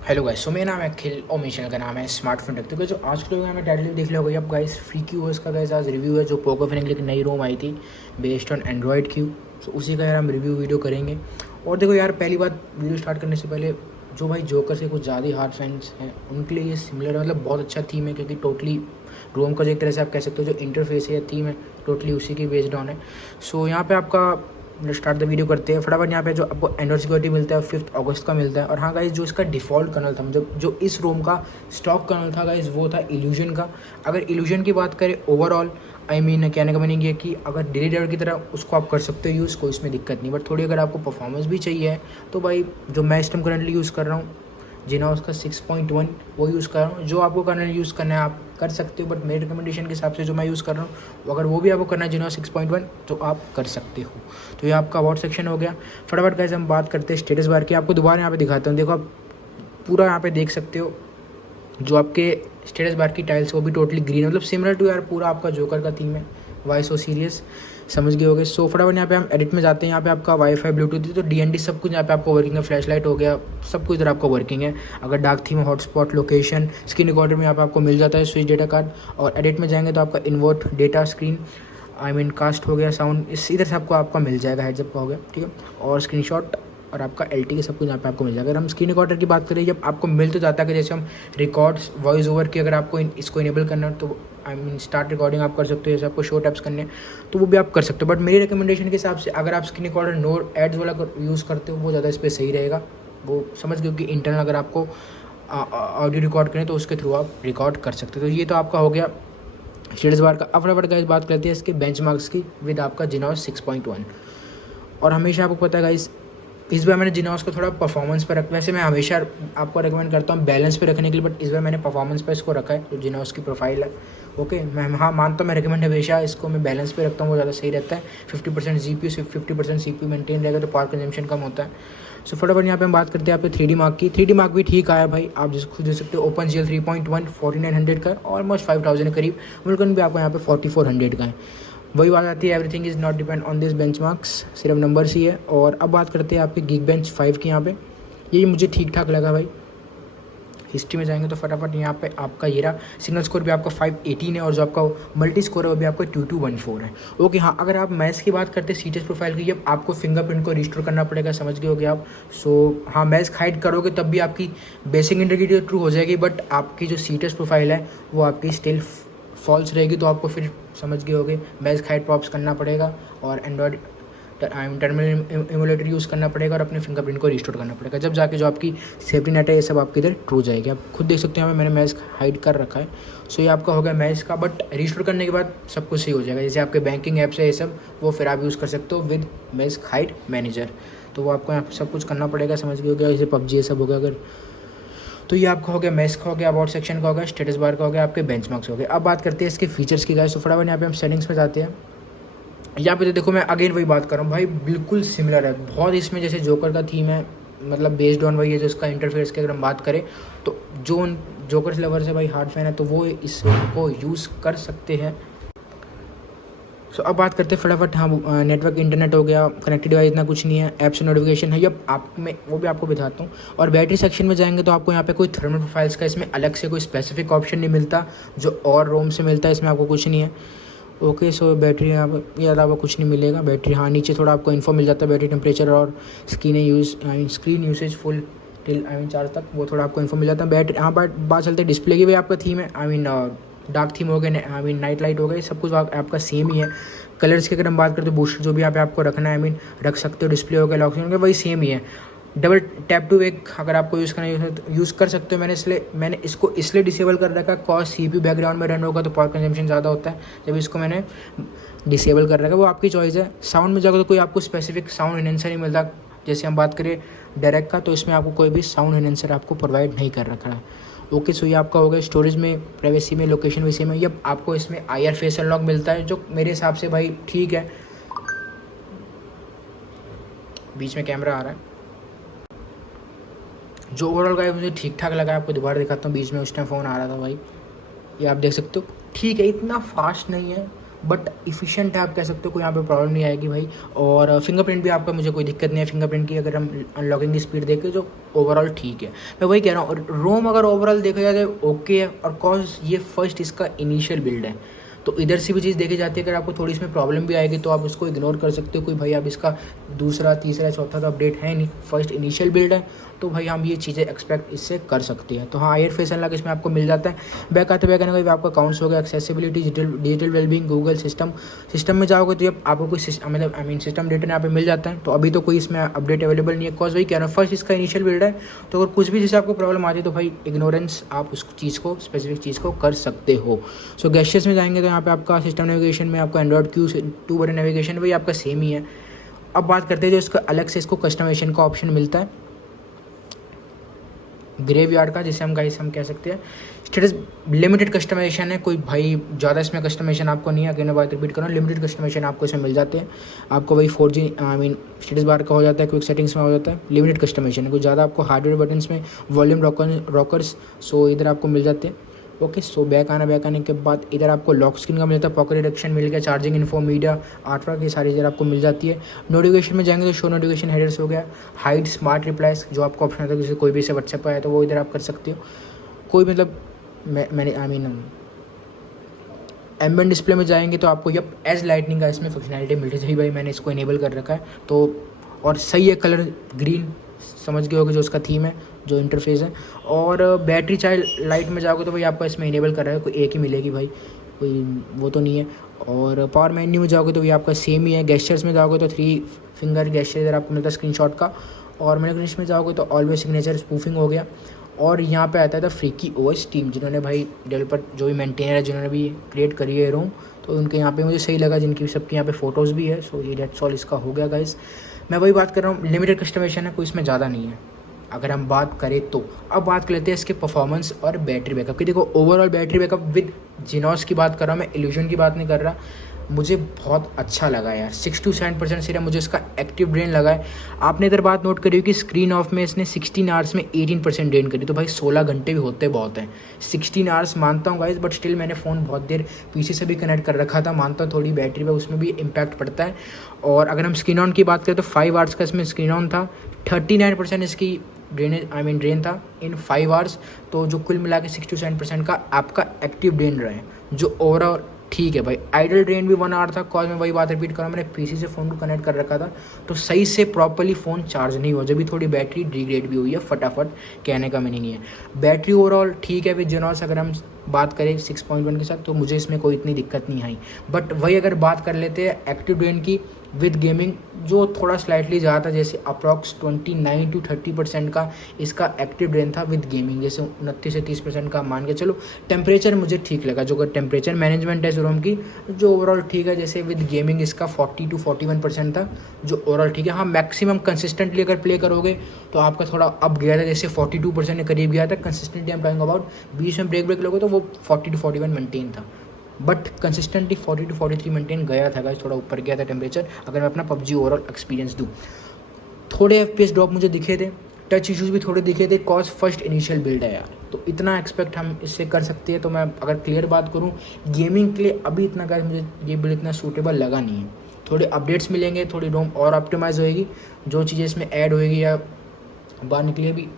Hello guys, सो मेरा नाम है अखिल और मेरे चैनल का नाम है स्मार्टफोन टेक। तो जो आज के लोग हमें टाइटल देख लिया होगा अब गाइस, फ्री क्यू OS का गाइस आज रिव्यू है। जो पोको फिनिक्स की नई रोम आई थी बेस्ड ऑन एंड्रॉयड क्यू, सो उसी का यार हम रिव्यू वीडियो करेंगे। और देखो यार, पहली बात वीडियो स्टार्ट करने से पहले जो भाई जोकर से कुछ ज़्यादा हार्ड फैंस हैं उनके लिए ये सिमिलर है, मतलब बहुत अच्छा थीम है, क्योंकि टोटली रोम का जो एक तरह से आप कह सकते हो जो इंटरफेस है या थीम है टोटली उसी की बेस्ड ऑन है। सो यहाँ पे आपका स्टार्ट द वीडियो करते हैं फटाफट। यहाँ पे जो आपको एंड्रॉइड सिक्योरिटी मिलता है 5 अगस्त का मिलता है। और हाँ गाइस, जो इसका डिफ़ॉल्ट कर्नल था, मतलब जो इस रोम का स्टॉक कर्नल था गाइस, वो था इल्यूजन का। अगर इल्यूजन की बात करें ओवरऑल, आई मीन कहने का मीनिंग ये कि अगर डेली ड्राइवर की तरह उसको आप कर सकते हो यूज़, कोई इसमें दिक्कत नहीं। बट थोड़ी अगर आपको परफॉर्मेंस भी चाहिए तो भाई जो मैं इस टाइम करंटली यूज़ कर रहा हूँ जिनोस का 6.1 वो यूज़ कर रहा हूँ। जो आपको कर्नल यूज़ करना है आप कर सकते हो, बट मेरे रिकमेंडेशन के हिसाब से जो मैं यूज़ कर रहा हूँ अगर वो भी आपको करना है जिनोस 6.1 तो आप कर सकते हो। तो ये आपका अबाउट सेक्शन हो गया। फटाफट गाइस हम बात करते हैं स्टेटस बार की। आपको दोबारा यहाँ पे दिखाता हूँ, देखो आप पूरा यहाँ पे देख सकते हो जो आपके स्टेटस बार की टाइल्स वो भी टोटली ग्रीन, मतलब सिमिलर टू यार पूरा आपका जोकर का थीम है। वाई सो सीरियस, समझ गए होगे। सो फटाफट यहाँ पे हम एडिट में जाते हैं। यहाँ पे आपका वाईफाई ब्लूटूथ तो DND सब कुछ यहाँ पे आपको वर्किंग है। फ्लैश लाइट हो गया, सब कुछ इधर आपको वर्किंग है। अगर dark theme, hotspot, location, screen recorder में यहाँ पे आपको मिल जाता है स्विच डेटा कार्ड। और एडिट में जाएंगे तो आपका invert data screen I mean cast हो गया, साउंड इस इधर से आपका मिल जाएगा, हेडअप का हो गया, ठीक है। और स्क्रीनशॉट और आपका LT सब कुछ यहाँ पे आपको मिल जाएगा। अगर हम स्क्रीन रिकॉर्डर की बात करें, जब आपको मिल तो जाता है कि जैसे हम रिकॉर्ड्स वॉइस ओवर की अगर आपको इसको इनेबल करना है तो आई मीन स्टार्ट रिकॉर्डिंग आप कर सकते हो, जैसे आपको शो टैप्स करने हैं तो वो भी आप कर सकते हो। बट मेरी रिकमेंडेशन के हिसाब से अगर आप स्क्रीन रिकॉर्डर नो एड्स वाला यूज़ करते हो वो ज़्यादा इस पर सही रहेगा। वो समझ गए कि इंटरनल अगर आपको ऑडियो रिकॉर्ड करें तो उसके थ्रू आप रिकॉर्ड कर सकते हो। तो ये तो आपका हो गया स्टेटस बार का। अब फटाफट गाइस बात करते हैं इसके बेंचमार्क्स की विद आपका जिनोस 6.1। और हमेशा आपको पता है गाइस, इस बार मैंने जिनोस को थोड़ा परफॉर्मेंस पर रखा। वैसे मैं हमेशा आपको रिकमेंड करता हूँ बैलेंस पे रखने के लिए, बट इस बार मैंने परफॉर्मेंस पे इसको रखा है जो जिनोस की प्रोफाइल है। ओके, मैं हाँ मानता हूँ, मैं रिकमेंड हमेशा इसको मैं बैलेंस पे रखता हूँ, वो ज़्यादा सही रहता है। 50% GPU सिर्फ 50% CPU मेंटेन रहेगा तो पावर कंजम्पशन कम होता है। सो फटाफट यहाँ पे हम बात करते हैं आपके 3D मार्क की। 3D मार्क भी ठीक आया भाई, आप जिसको खुद दे सकते हो। OpenGL 3.1 4900 का, ऑलमोस्ट 5000 के करीब। वुल्कन भी आपको यहाँ पे 4400 का है। वही बात आती है, everything is not depend on this benchmarks, सिर्फ नंबर्स ही है। और अब बात करते हैं आपके Geekbench 5 की। यहाँ पे ये मुझे ठीक ठाक लगा भाई। हिस्ट्री में जाएंगे तो फटाफट यहाँ पे आपका ये रहा, सिंगल स्कोर भी आपका 518 है और जो आपका मल्टी स्कोर है वो भी आपका 2214 है। ओके हाँ, अगर आप मैथ्स की बात करते हैं सीटीएस प्रोफाइल की, जब आपको फिंगरप्रिंट को रिस्टोर करना पड़ेगा, समझ गए होगे आप। सो हाँ, मैथ्स हाइड करोगे तब भी आपकी बेसिक इंटीग्रिटी ट्रू हो जाएगी, बट आपकी जो सीटीएस प्रोफाइल है वो आपकी स्टिल फॉल्स रहेगी। तो आपको फिर समझ गए होगे मैथ्स हाइड प्रॉप्स करना पड़ेगा और एंड्रॉयड टर्मिनल एमुलेटर यूज़ करना पड़ेगा और अपने फिंगरप्रिंट को रिस्टोर करना पड़ेगा, जब जाके जो आपकी सेफ्टी नेट है ये सब आपके इधर ट्रू जाएगी। आप खुद देख सकते हैं, मैंने मैच हाइड कर रखा है। सो ये आपका हो गया मैच का, बट रिस्टोर करने के बाद सब कुछ सही हो जाएगा। जैसे आपके बैंकिंग ऐप्स है ये सब, वो फिर आप यूज़ कर सकते हो विद मैच हाइड मैनेजर। तो वो आपको यहाँ पर सब कुछ करना पड़ेगा, समझ गए हो गया। जैसे PUBG ये सब हो गया अगर, तो ये आपका हो गया मैच का, हो गया अबाउट सेक्शन का, हो गया स्टेटस बार का, हो गया आपके बेंचमार्क्स हो गए। अब बात करते हैं इसके फीचर्स की गाइस। तो फटाफट यहाँ पे हम सेटिंग्स में जाते हैं। यहाँ पे तो देखो मैं अगेन वही बात कर रहा हूँ भाई, बिल्कुल सिमिलर है बहुत इसमें, जैसे जोकर का थीम है, मतलब बेस्ड ऑन वही है। जो इसका इंटरफेस की अगर हम बात करें तो जो जोकर लवर्स है भाई, हार्ड फैन है, तो वो इसको यूज़ कर सकते हैं। सो अब बात करते हैं फटाफट। हाँ, नेटवर्क इंटरनेट हो गया, कनेक्टेड डिवाइस इतना कुछ नहीं है, ऐप्स नोटिफिकेशन है, अब आप में वो भी आपको बताता हूँ। और बैटरी सेक्शन में जाएंगे तो आपको यहाँ पे कोई थर्मल प्रोफाइल्स का इसमें अलग से कोई स्पेसिफिक ऑप्शन नहीं मिलता जो और रोम से मिलता है, इसमें आपको कुछ नहीं है। ओके, सो बैटरी यहाँ पर ये अलावा कुछ नहीं मिलेगा। बैटरी हाँ, नीचे थोड़ा आपको इन्फो मिल जाता है, बैटरी टेम्परेचर और screen usage full till charge तक, वो थोड़ा आपको इन्फो मिल जाता है। बैटरी हाँ, बट बात चलते हैं डिस्प्ले की, भी आपका थीम है, डार्क थीम हो गया, नाइट लाइट हो गया, सब कुछ आपका सेम ही है। कलर्स की अगर हम बात करते हैं, बूस्टर जो भी यहाँ पे आपको रखना है, रख सकते हो। डिस्प्ले हो गया, लॉक हो गया, वही सेम ही है। डबल टैप टू वेक अगर आपको यूज़ करना यूज़ कर सकते हो। मैंने इसको इसलिए डिसेबल कर रखा है, कॉज CPU बैकग्राउंड में रन होगा तो पावर कंजम्पशन ज़्यादा होता है, जब इसको मैंने डिसेबल कर रखा है। वो आपकी चॉइस है। साउंड में जाकर तो कोई आपको स्पेसिफिक साउंड एनहेंसर नहीं मिलता। जैसे हम बात करें डायरेक्ट का, तो इसमें आपको कोई भी साउंड एनहेंसर आपको प्रोवाइड नहीं कर रखा है। ओके, सो ये आपका हो गया स्टोरेज में, प्राइवेसी में, लोकेशन वैसे में। ये आपको इसमें IR फेस अनलॉक मिलता है, जो मेरे हिसाब से भाई ठीक है। बीच में कैमरा आ रहा है, जो ओवरऑल गाइस मुझे ठीक ठाक लगा। आपको दोबारा दिखाता हूँ, बीच में उस टाइम फ़ोन आ रहा था भाई, ये आप देख सकते हो, ठीक है, इतना फास्ट नहीं है बट इफ़िशिएंट है, आप कह सकते हो, कोई यहाँ पे प्रॉब्लम नहीं आएगी भाई। और फिंगरप्रिंट भी आपका मुझे कोई दिक्कत नहीं है फिंगरप्रिंट की, अगर हम अनलॉकिंग की स्पीड देखें जो ओवरऑल ठीक है। मैं वही कह रहा हूँ, और रोम अगर ओवरऑल देखा जाए तो ओके है, और कॉज ये फर्स्ट इसका इनिशियल बिल्ड है, तो इधर से भी चीज़ देखी जाती है। अगर आपको थोड़ी इसमें प्रॉब्लम भी आएगी तो आप उसको इग्नोर कर सकते हो, कोई भाई अब इसका दूसरा तीसरा चौथा तो अपडेट है नहीं, फर्स्ट इनिशियल बिल्ड है, तो भाई हम ये चीज़ें एक्सपेक्ट इससे कर सकते हैं। तो हाँ, एयर फेस अनलॉक इसमें आपको मिल जाता है। बैक आते बैक आने का आपका अकाउंट्स हो गया, accessibility, digital wellbeing, Google system में जाओगे तो जब आपको कोई मतलब सिस्टम डेटा यहाँ पे मिल जाता है। तो अभी तो कोई इसमें अपडेट अवेलेबल नहीं है, कॉज वही कह रहा हूँ फर्स्ट इसका इनिशियल बिल्ड है। तो अगर कुछ भी जैसे आपको प्रॉब्लम आती है तो भाई इग्नोरेंस, आप उस चीज़ को, स्पेसिफिक चीज़ को कर सकते हो। सो गैस्चर्स में जाएंगे तो यहाँ पे आपका सिस्टम नेविगेशन में आपका एंड्रॉइड क्यू 2 बटन नेविगेशन वही आपका सेम ही है। अब बात करते हैं जो इसका अलग से इसको कस्टमाइजेशन का ऑप्शन मिलता है ग्रेवयार्ड का, जिसे हम कह सकते हैं स्टेटस लिमिटेड कस्टमाइजेशन है। कोई भाई ज़्यादा इसमें कस्टमाइजेशन आपको नहीं है, अगेन बात रिपीट करो, लिमिटेड कस्टमाइजेशन आपको इसमें मिल जाते हैं। आपको वही 4G स्टेटस बार का हो जाता है, क्विक सेटिंग्स में हो जाता है, लिमिटेड कस्टमाइजेशन है। कुछ ज़्यादा आपको हार्डवेयर बटन्स में वॉल्यूम रॉकर्स सो इधर आपको मिल जाते हैं। ओके, सो बैक आने के बाद इधर आपको लॉक स्क्रीन का मिलता है, पॉकेट रिडक्शन मिल गया, चार्जिंग इन्फो, मीडिया, आर्टवर्क, ये सारी इधर आपको मिल जाती है। नोटिफिकेशन में जाएंगे तो शो नोटिफिकेशन हेडर्स हो गया, हाइड स्मार्ट रिप्लाइज, जो आपको ऑप्शन होता है जैसे कोई भी से व्हाट्सएप आया तो वो इधर आप कर सकते हो। कोई मतलब मैंने एम्बेड डिस्प्ले में जाएंगे तो आपको यप एज लाइटनिंग का इसमें फंक्शनैलिटी मिल रही है भाई, मैंने इसको इनेबल कर रखा है। तो और सही है कलर ग्रीन, समझ गए होगे जो उसका थीम है, जो इंटरफेस है। और बैटरी चाहे लाइट में जाओगे तो भाई आपको इसमें इनेबल कर रहा है, कोई एक ही मिलेगी भाई, कोई वो तो नहीं है। और पावर मेन्यू में जाओगे तो ये आपका सेम ही है। गेस्चर्स में जाओगे तो 3 फिंगर गेस्चर इधर आपको मिलता है स्क्रीनशॉट का। और मैनुफैक्चरिंग में जाओगे तो ऑलवेज सिग्नेचर स्पूफिंग हो गया। और यहाँ पे आता था फ्रीकी ओएस टीम, जिन्होंने भाई डेवलपर जो भी मेंटेनर है, जिन्होंने भी क्रिएट करी है रोम, तो उनके यहाँ पे मुझे सही लगा, जिनकी सबकी यहाँ पे फ़ोटोज़ भी है। सो ये डेट्स ऑल इसका हो गया गाइस। मैं वही बात कर रहा हूँ, लिमिटेड कस्टमाइजेशन है, कोई इसमें ज़्यादा नहीं है अगर हम बात करें तो। अब बात कर लेते हैं इसके परफॉर्मेंस और बैटरी बैकअप की। देखो ओवरऑल बैटरी बैकअप विद जिनॉस की बात कर रहा हूँ मैं, इल्यूजन की बात नहीं कर रहा, मुझे बहुत अच्छा लगा यार। 6 to 7% सिर्फ मुझे इसका एक्टिव ड्रेन लगा है। आपने इधर बात नोट करी कि स्क्रीन ऑफ में इसने 16 आवर्स में 18% ड्रेन करी, तो भाई 16 घंटे भी होते बहुत हैं। 16 आवर्स मानता हूँ गाइस, बट स्टिल मैंने फ़ोन बहुत देर पीसी से भी कनेक्ट कर रखा था, मानता हूँ थोड़ी बैटरी पे उसमें भी इम्पैक्ट पड़ता है। और अगर हम स्क्रीन ऑन की बात करें तो 5 आवर्स का इसमें स्क्रीन ऑन था, 39% इसकी ड्रेन था इन 5 आवर्स। तो जो कुल मिला के 6 to 7% का आपका एक्टिव ड्रेन रहा है, जो ओवरऑल ठीक है भाई। आइडल ड्रेन भी 1 आवर था, कॉज मैं वही बात रिपीट कर रहा हूँ, मैंने पीसी से फ़ोन को कनेक्ट कर रखा था, तो सही से प्रॉपर्ली फ़ोन चार्ज नहीं हुआ, जब भी थोड़ी बैटरी डिग्रेड भी हुई है फटाफट, कहने का मीनिंग नहीं है। बैटरी ओवरऑल ठीक है विद जेनॉस, अगर हम बात करें 6.1 के साथ, तो मुझे इसमें कोई इतनी दिक्कत नहीं आई। बट वही अगर बात कर लेते हैं एक्टिव ड्रेन की विद गेमिंग, जो थोड़ा स्लाइटली ज़्यादा था, जैसे अप्रॉक्स 29 to 30% का इसका एक्टिव ड्रेन था विद गेमिंग, जैसे 29 से 30% का मान के चलो। टेम्परेचर मुझे ठीक लगा, जो टेम्परेचर मैनेजमेंट है रोम की, जो ओवरऑल ठीक है। जैसे विद गेमिंग इसका 40 to 41% था, जो ओवरऑल ठीक है। हाँ, मैक्सिमम कंसिस्टेंटली अगर प्ले करोगे तो आपका थोड़ा अप गया था, जैसे 42% के करीब गया था कंसिस्टेंटली, हम टॉकिंग अबाउट। बीच में ब्रेक लोगे तो वो 40 to 41 मेंटेन था, बट कंसिस्टेंटली 40 to 43 मेंटेन गया था गाइस, थोड़ा ऊपर गया था टेम्परेचर। अगर मैं अपना पबजी ओवरऑल एक्सपीरियंस दूँ, थोड़े FPS ड्रॉप मुझे दिखे थे, टच इश्यूज़ भी थोड़े दिखे थे, कॉज फर्स्ट इनिशियल बिल्ड है यार, तो इतना एक्सपेक्ट हम इससे कर सकते हैं। तो मैं अगर क्लियर बात करूँ गेमिंग के लिए, अभी इतना गाइस मुझे ये बिल्ड इतना सूटेबल लगा नहीं है। थोड़े अपडेट्स मिलेंगे, थोड़ी रोम और ऑप्टिमाइज़ होएगी, जो चीज़ें इसमें ऐड होएगी या बाहर निकली अभी,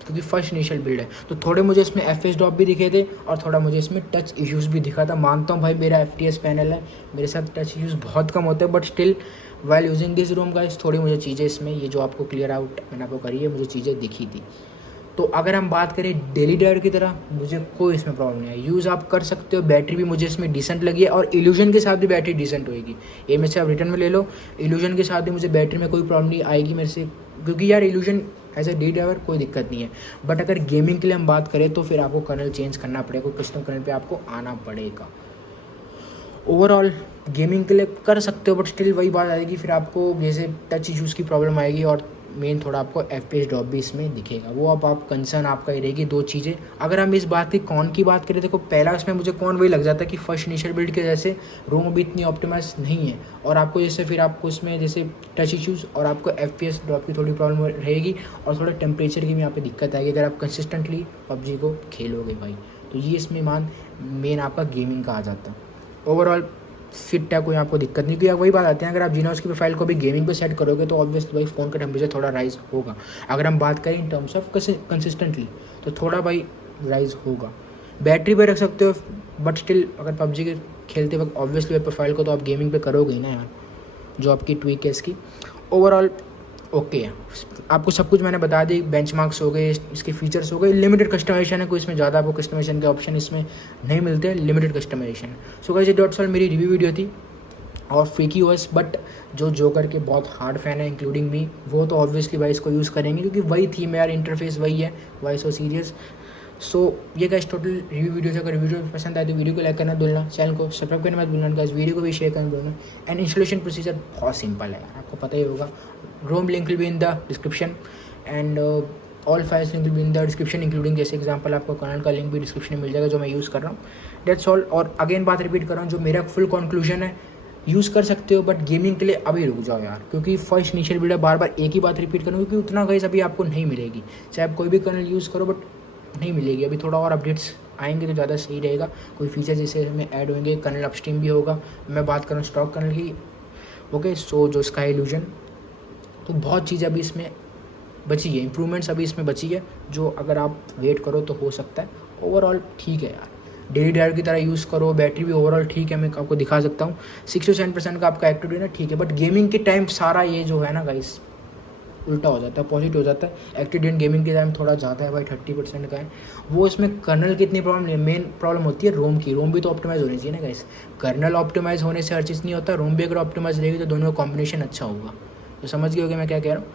क्योंकि फर्स्ट इनिशियल बिल्ड है, तो थोड़े मुझे इसमें FPS ड्रॉप भी दिखे थे और थोड़ा मुझे इसमें टच इश्यूज़ भी दिखा था। मानता हूँ भाई मेरा FPS पैनल है, मेरे साथ टच इश्यूज़ बहुत कम होते हैं, but still while using this ROM guys, थोड़ी मुझे चीज़ें इसमें, ये जो आपको क्लियर आउट मैंने आपको करी है, मुझे चीज़ें दिखी थी। तो अगर हम बात करें डेली ड्राइवर की तरह, मुझे कोई इसमें प्रॉब्लम नहीं है, यूज़ आप कर सकते हो। बैटरी भी मुझे इसमें डिसेंट लगी है, और इल्यूजन के साथ भी बैटरी डिसेंट होएगी, ये में से आप रिटर्न में ले लो। इल्यूजन के साथ भी मुझे बैटरी में कोई प्रॉब्लम नहीं आएगी मेरे से, क्योंकि यार illusion as a D driver कोई दिक्कत नहीं है। बट अगर गेमिंग के लिए हम बात करें तो फिर आपको कर्नल चेंज करना पड़ेगा, कोई कस्टम कर्नल पे आपको आना पड़ेगा। ओवरऑल गेमिंग के लिए कर सकते हो, बट स्टिल वही बात आएगी, फिर आपको जैसे टच इश्यूज़ की प्रॉब्लम आएगी, और मेन थोड़ा आपको FPS ड्रॉप भी इसमें दिखेगा, वो अब आप कंसर्न आपका ही रहेगी। 2 चीज़ें अगर हम इस बात की कौन की बात करें, देखो पहला इसमें मुझे कौन वही लग जाता है कि फर्स्ट इनिशियल बिल्ड के जैसे रोम अभी इतनी ऑप्टिमाइज नहीं है, और आपको जैसे फिर आपको इसमें जैसे टच इश्यूज़ और आपको FPS ड्रॉप की थोड़ी प्रॉब्लम रहेगी, और थोड़ा टेम्परेचर की भी यहाँ पे दिक्कत आएगी अगर आप कंसिस्टेंटली पबजी को खेलोगे भाई। तो ये इसमें मेन आपका गेमिंग का आ जाता है। ओवरऑल फिट है, कोई आपको दिक्कत नहीं। क्योंकि वही बात आती है, अगर आप जीनोस की प्रोफाइल को भी गेमिंग पे सेट करोगे तो ऑब्वियसली भाई फ़ोन का टेम्परेचर थोड़ा राइज होगा। अगर हम बात करें इन टर्म्स ऑफ कंसिस्टेंटली तो थोड़ा भाई राइज होगा। बैटरी पे रख सकते हो, बट स्टिल अगर पबजी के खेलते वक्त ऑब्वियसली प्रोफाइल को तो आप गेमिंग पे करोगे ही ना यार, जो आपकी ट्वीक है इसकी। ओवरऑल ओके है, आपको सब कुछ मैंने बता दी, बेंचमार्क्स हो गए, इसके फीचर्स हो गए। लिमिटेड कस्टमाइजेशन है, कोई इसमें ज़्यादा आपको कस्टमाइजेशन के ऑप्शन इसमें नहीं मिलते, लिमिटेड कस्टमाइजेशन। सो गाइस, ये डॉट्स मेरी रिव्यू वीडियो थी और फ्रीकी ओएस, बट जो जोकर के बहुत हार्ड फैन है इंक्लूडिंग मी, वो तो ऑब्वियसली भाई इसको यूज़ करेंगे क्योंकि वही थीम है यार, इंटरफेस वही है, वाई सो सीरियस। सो ये गाइस टोटल रिव्यू वीडियो है। अगर वीडियो पसंद आए तो वीडियो को लाइक करना भूलना, चैनल को सब्सक्राइब करना मत भूलना गाइस, वीडियो को भी शेयर करना भूलना। एंड इंस्टॉलेशन प्रोसीजर बहुत सिंपल है यार, आपको पता ही होगा। ROM link will be in the description and all files link will be in the description including जैसे एग्जांपल आपको कर्नल का लिंक भी डिस्क्रिप्शन में मिल जाएगा जो मैं यूज़ कर रहा हूँ। That's all. और अगेन बात रिपीट कर रहा हूँ, जो मेरा फुल कंक्लूजन है, यूज़ कर सकते हो बट गेमिंग के लिए अभी रुक जाओ यार, क्योंकि फर्स्ट इनिशियल वीडियो बार बार एक ही बात रिपीट करूँ क्योंकि उतना गाइस अभी आपको नहीं मिलेगी, चाहे आप कोई भी कर्नल यूज़ करो बट नहीं मिलेगी। अभी थोड़ा और अपडेट्स आएंगे तो ज़्यादा सही रहेगा, कोई फीचर जैसे हमें ऐड होंगे, कर्नल अपस्ट्रीम भी होगा। मैं बात करूँ स्टॉक कर्नल की, ओके। सो जो स्काई इल्यूजन, तो बहुत चीज़ें अभी इसमें बची है, इंप्रूवमेंट्स अभी इसमें बची है, जो अगर आप वेट करो तो हो सकता है। ओवरऑल ठीक है यार, डेली ड्राइवर की तरह यूज़ करो। बैटरी भी ओवरऑल ठीक है, मैं आपको दिखा सकता हूँ 6 to 7% का आपका एक्टिव है ना, ठीक है। बट गेमिंग के टाइम सारा ये जो है ना गाइस उल्टा हो जाता है, पॉजिटिव हो जाता है। एक्टिव गेमिंग के टाइम थोड़ा ज़्यादा है भाई, 30% का है वो। इसमें कर्नल की इतनी प्रॉब्लम नहीं है, मेन प्रॉब्लम होती है रोम की। रोम भी तो ऑप्टिमाइज़ होनी चाहिए ना गाइस, कर्नल ऑप्टिमाइज़ होने से हर चीज़ नहीं होता, रोम भी अगर ऑप्टिमाइज़ रहेगी तो दोनों का कॉम्बिनेशन अच्छा होगा। तो समझ गए होगे मैं क्या कह रहा हूँ।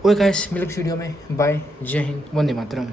ओके गाइस, मिलते वीडियो में, बाय, जय हिंद, वंदे मातरम।